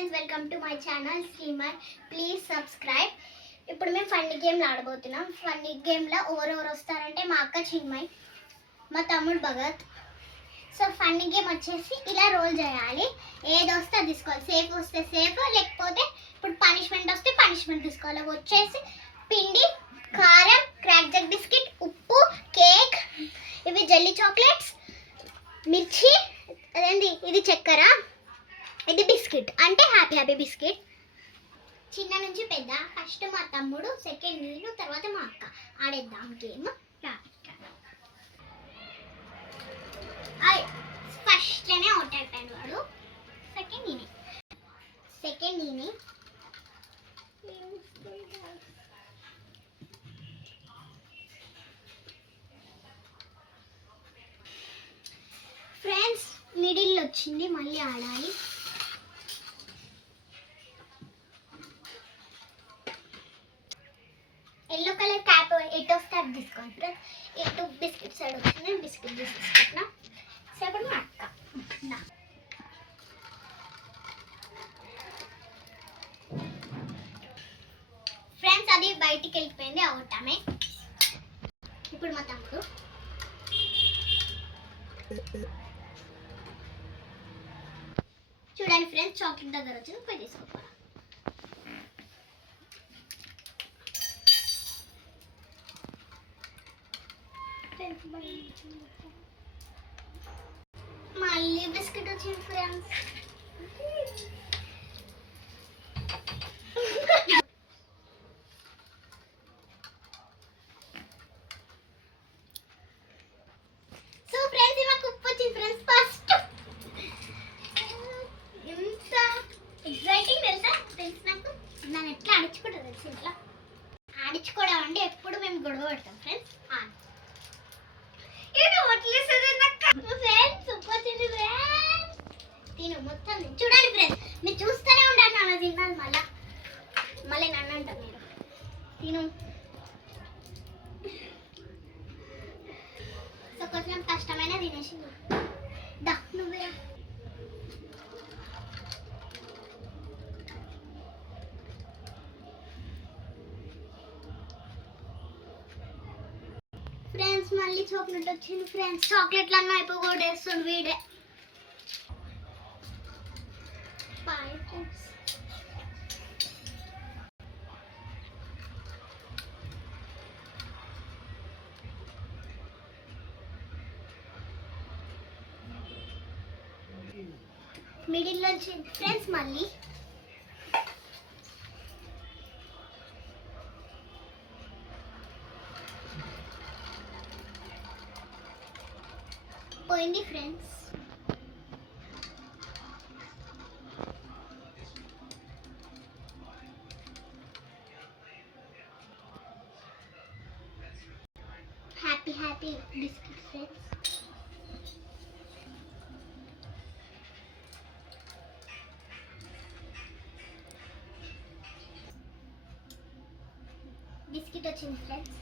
Friends, welcome to my channel Shriman. Please subscribe. ఇప్పుడు మేము ఫన్నీ గేమ్లు ఆడబోతున్నాం. ఫన్నీ గేమ్లో ఎవరెవరు వస్తారంటే మా అక్క చిన్మయ్, మా తమ్ముడు భగత్. సో ఫన్నీ గేమ్ వచ్చేసి ఇలా రోల్ చేయాలి. ఏది వస్తే అది తీసుకోవాలి. సేఫ్ వస్తే సేఫ్, లేకపోతే ఇప్పుడు పనిష్మెంట్ వస్తే పనిష్మెంట్ తీసుకోవాలి. వచ్చేసి పిండి, కారం, క్రాక్ జగ్ బిస్కెట్, ఉప్పు, కేక్, ఇవి జెల్లీ చాక్లెట్స్, మిర్చి, అదేంటి ఇది చక్కెర, ఇది బిస్కెట్ అంటే హ్యాపీ బిస్కెట్. చిన్న నుంచి పెద్ద, ఫస్ట్ మా తమ్ముడు, సెకండ్ నేను, తర్వాత మా అక్క. ఆడేద్దాం గేమ్. ఫస్ట్లోనే అవుట్ అయిపోయాడు వాడు. సెకండ్ నేనే. ఫ్రెండ్స్, మిడిల్ వచ్చింది, మళ్ళీ ఆడాలి. ఎల్లో కలర్ క్యాప్ ఎటు వస్తే అది తీసుకోండి ఫ్రెండ్స్. ఎటు బిస్కెట్ సైడ్ వచ్చింది, బిస్కెట్ తీసుకుంటున్నా. సేపటి మా అక్క ఫ్రెండ్స్, అది బయటికి వెళ్ళిపోయింది, అవుట్ ఆమె. ఇప్పుడు మా తమ్ముడు. చూడండి ఫ్రెండ్స్, చాక్లెట్ దగ్గర వచ్చింది, పోయి తీసుకోవాలి. మళ్ళీ బిస్కెట్ వచ్చింది ఫ్రెండ్స్. సో ఫ్రెండ్స్, మాకు ఉప్పు వచ్చింది ఫ్రెండ్స్. ఫస్ట్ ఎంత ఎగ్జైటింగ్ తెలుసా ఫ్రెండ్స్. నాకు నన్ను ఎట్లా ఆడించుకుంటారు తెలుసు. ఇట్లా ఆడించుకోవడం అంటే ఎప్పుడు మేము గొడవ పడతాం ఫ్రెండ్స్. తిను మొత్తం చూడండి ఫ్రెండ్స్, మీరు చూస్తూనే ఉండండి. అలా తిన్నాను మళ్ళీ నన్ను అంటారు మీరు. తిను. సో కొంచెం కష్టమైన తినేసి దా నువ్వే. ఫ్రెండ్స్, మళ్ళీ చాక్లెట్ వచ్చింది ఫ్రెండ్స్. చాక్లెట్లు అన్నీ అయిపోగొట్టేస్తుంది వీడే. మిడిల్ వచ్చింది ఫ్రెండ్స్. మళ్ళీ పోయింది friends. Happy biscuit friends. Biscuit వచ్చింది ఫ్రెండ్స్.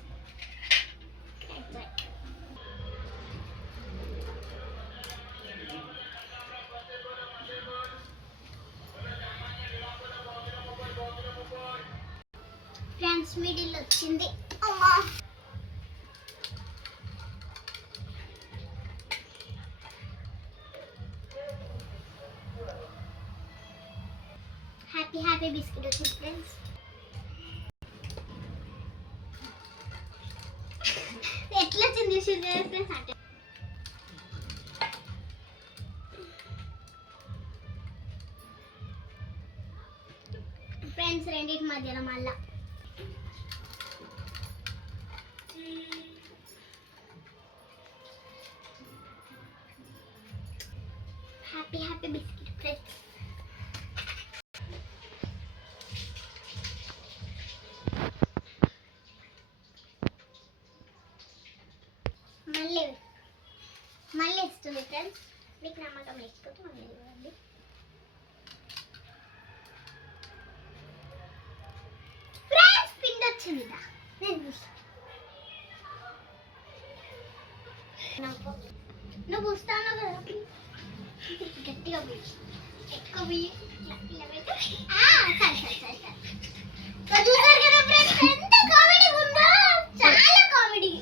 ఫ్రెండ్స్, మిడిల్ వచ్చింది. అమ్మా, హ్యాపీ బిస్కెట్ వచ్చింది ఫ్రెండ్స్. ఎట్లా వచ్చింది ఫ్రెండ్స్ అంటే ఫ్రెండ్స్, రెండింటి మధ్యలో మళ్ళా హ్యాపీ బిస్కెట్ ఫ్రెండ్స్. మళ్ళీ ఇస్తుంది ఫ్రెండ్స్. మీకు నమ్మకం లేకపోతే మళ్ళీ ఇవ్వండి. ఫ్రెండ్స్, పిండి వచ్చింది. నేను నువ్వు పూస్తాను కదా, గట్టిగా పూసి. ఎక్కువ చూసారు కదా ఫ్రెండ్స్ ఎంత కామెడీ ఉందో, చాలా కామెడీ.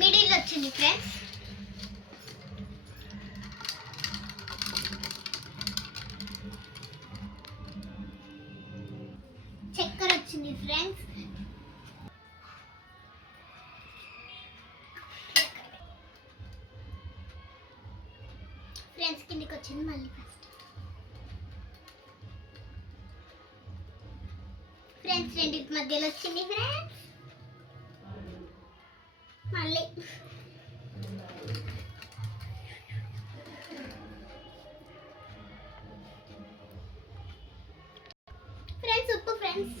మిడిల్ వచ్చింది ఫ్రెండ్స్. చక్కెర వచ్చింది ఫ్రెండ్స్. ఫ్రెండ్స్ కిందికి వచ్చింది మళ్ళీ ఫస్ట్. ఫ్రెండ్స్ రెండింటి మధ్యలో వచ్చింది ఫ్రెండ్స్. మళ్ళీ ఫ్రెండ్స్ ఉప్పు ఫ్రెండ్స్.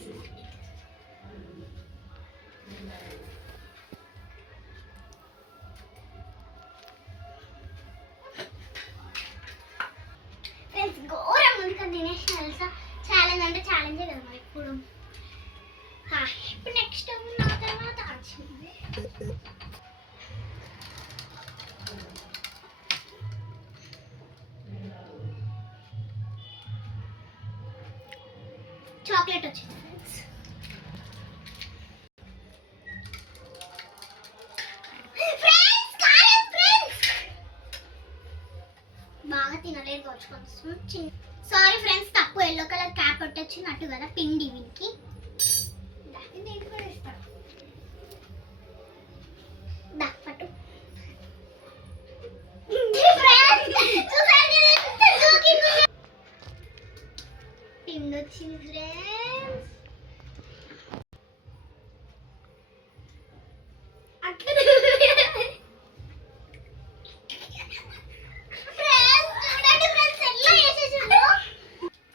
ఫ్రెండ్స్ ఘోరం ముందుగా తినేసి తెలుసా. ఛాలెంజ్ అంటే ఛాలెంజే కదా మరి ఇప్పుడు. ఇప్పుడు నెక్స్ట్ నా తర్వాత వచ్చింది చాక్లెట్ వచ్చింది ఫ్రెండ్స్. బాగా తినలేదు కొంచెం. సారీ ఫ్రెండ్స్, తప్పు. ఎల్లో కలర్ క్యాప్ వచ్చినట్టు కదా పిండి వీనికి. పట్టు పిండి వచ్చింది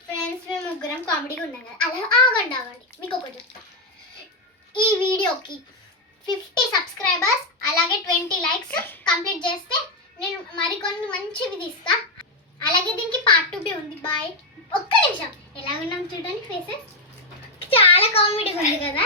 ఫ్రెండ్స్. ముగ్గురం కామెడీగా ఉన్నాం కదా. అలా ఆగండి మీకు ఒకటి చెప్తా. ఈ వీడియోకి 50 సబ్స్క్రైబర్స్ అలాగే 20 లైక్స్ కంప్లీట్ చేస్తే నేను మరికొన్ని మంచివి తీస్తా. అలాగే దీనికి పార్ట్ 2 ఉంది. బాయ్. ఒక్క నిమిషం ఎలా ఉన్నాం చూడండి ఫేసెస్. చాలా కామెడీగా ఉంది కదా.